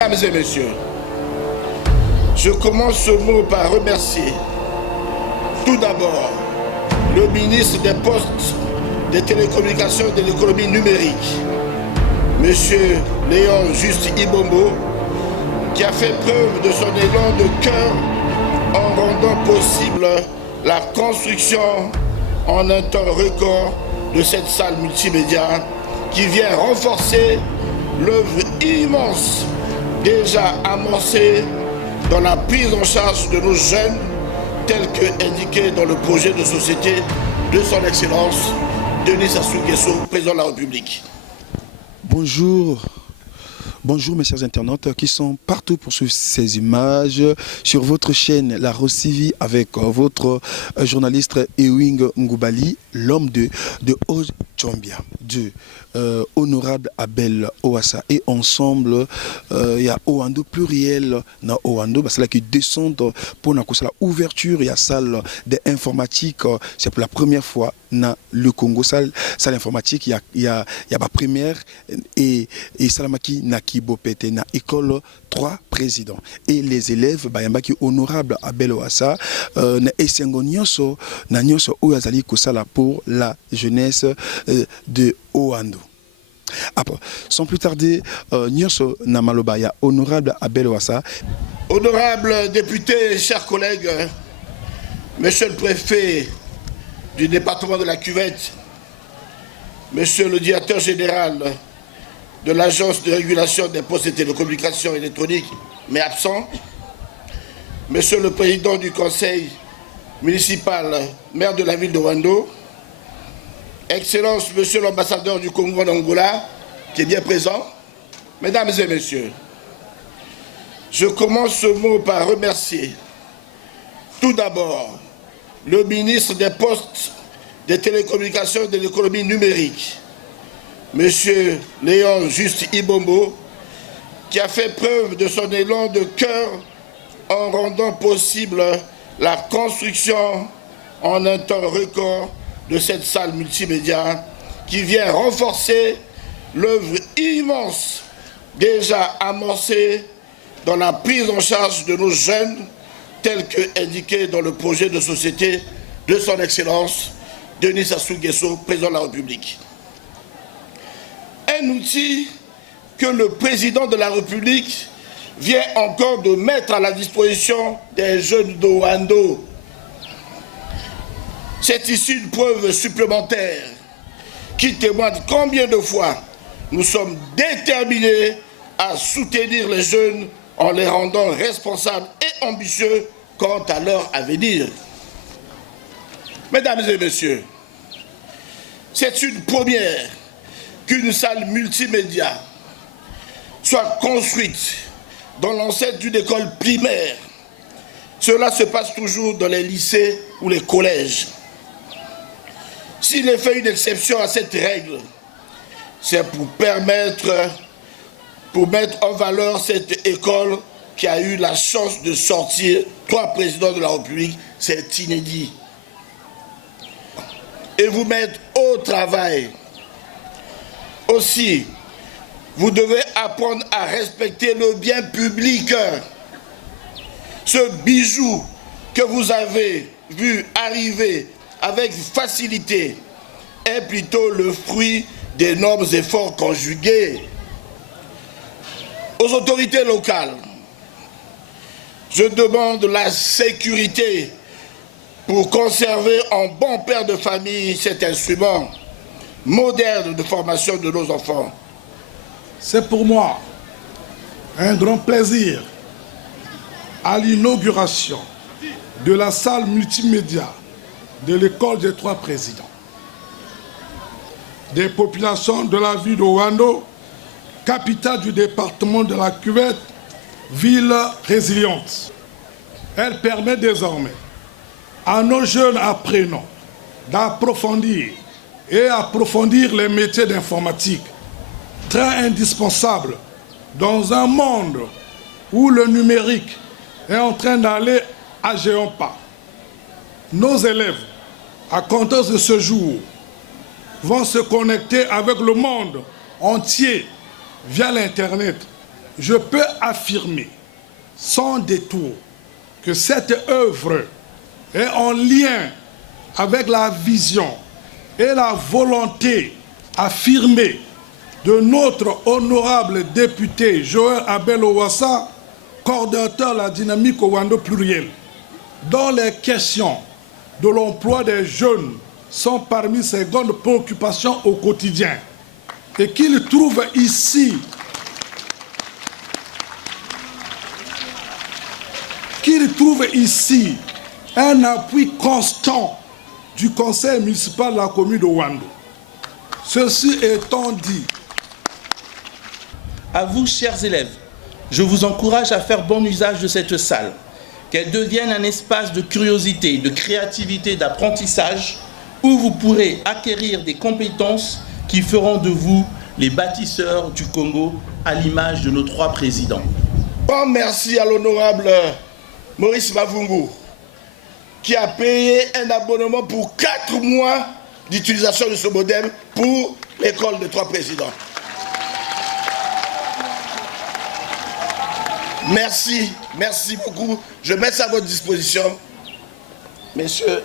Mesdames et messieurs, je commence ce mot par remercier tout d'abord le ministre des Postes, des Télécommunications et de l'économie numérique, M. Léon Juste Ibombo, qui a fait preuve de son élan de cœur en rendant possible la construction en un temps record de cette salle multimédia qui vient renforcer l'œuvre immense déjà amorcé dans la prise en charge de nos jeunes, tel que indiqué dans le projet de société de son Excellence Denis Sassou Nguesso, président de la République. Bonjour. Bonjour mes chers internautes qui sont partout pour suivre ces images sur votre chaîne La Rose TV avec votre journaliste Ewing Ngoubali, l'homme de Ochombia, de honorable Abel Owassa. Et ensemble, il y a Owando pluriel na Owando, c'est là qui descendent pour la ouverture, il y a salle d'informatique, c'est pour la première fois dans le Congo, salle informatique, il y a la première et Salamaki Naki Bopete na école 3 présidents. Et les élèves, Bayambaki honorable Abel Owassa, na Esengo Nyonso, na Nyonso Oyazali Kosala pour la jeunesse de Owando. Après, sans plus tarder, Nyonso Namalobaya, honorable Abel Owassa. Honorable député, chers collègues, monsieur le préfet du département de la Cuvette, monsieur le directeur général de l'Agence de régulation des postes et télécommunications électroniques, mais absent, monsieur le président du conseil municipal, maire de la ville de Owando, Excellence, monsieur l'ambassadeur du Congo en Angola, qui est bien présent, mesdames et messieurs, je commence ce mot par remercier tout d'abord le ministre des Postes, des Télécommunications et de l'économie numérique, M. Léon Juste Ibombo, qui a fait preuve de son élan de cœur en rendant possible la construction en un temps record de cette salle multimédia qui vient renforcer l'œuvre immense déjà amorcée dans la prise en charge de nos jeunes, tel que indiqué dans le projet de société de son Excellence Denis Sassou Nguesso, président de la République. Un outil que le président de la République vient encore de mettre à la disposition des jeunes d'Owando. C'est ici une preuve supplémentaire qui témoigne combien de fois nous sommes déterminés à soutenir les jeunes en les rendant responsables et ambitieux quant à leur avenir. Mesdames et messieurs, c'est une première qu'une salle multimédia soit construite dans l'enceinte d'une école primaire. Cela se passe toujours dans les lycées ou les collèges. S'il est fait une exception à cette règle, c'est pour mettre en valeur cette école qui a eu la chance de sortir 3 présidents de la République. C'est inédit. Et vous mettre au travail. Aussi, vous devez apprendre à respecter le bien public. Ce bijou que vous avez vu arriver avec facilité est plutôt le fruit d'énormes efforts conjugués. Aux autorités locales, je demande la sécurité pour conserver en bon père de famille cet instrument moderne de formation de nos enfants. C'est pour moi un grand plaisir à l'inauguration de la salle multimédia de l'école des 3 présidents. Des populations de la ville de Owando, capitale du département de la Cuvette, ville résiliente. Elle permet désormais à nos jeunes apprenants d'approfondir les métiers d'informatique, très indispensables dans un monde où le numérique est en train d'aller à géant pas. Nos élèves, à compter de ce jour, vont se connecter avec le monde entier via l'Internet je peux affirmer sans détour que cette œuvre est en lien avec la vision et la volonté affirmée de notre honorable député Joël Abel Owassa, coordonnateur de la dynamique Owando plurielle, dont les questions de l'emploi des jeunes sont parmi ses grandes préoccupations au quotidien, et qu'il trouve ici un appui constant du conseil municipal de la commune de Ouando. Ceci étant dit, à vous, chers élèves, je vous encourage à faire bon usage de cette salle, qu'elle devienne un espace de curiosité, de créativité, d'apprentissage, où vous pourrez acquérir des compétences qui feront de vous les bâtisseurs du Congo, à l'image de nos 3 présidents. Bon, merci à l'honorable Maurice Mavungu, qui a payé un abonnement pour 4 mois d'utilisation de ce modèle pour l'école des 3 présidents. Merci, merci beaucoup. Je mets ça à votre disposition. Messieurs,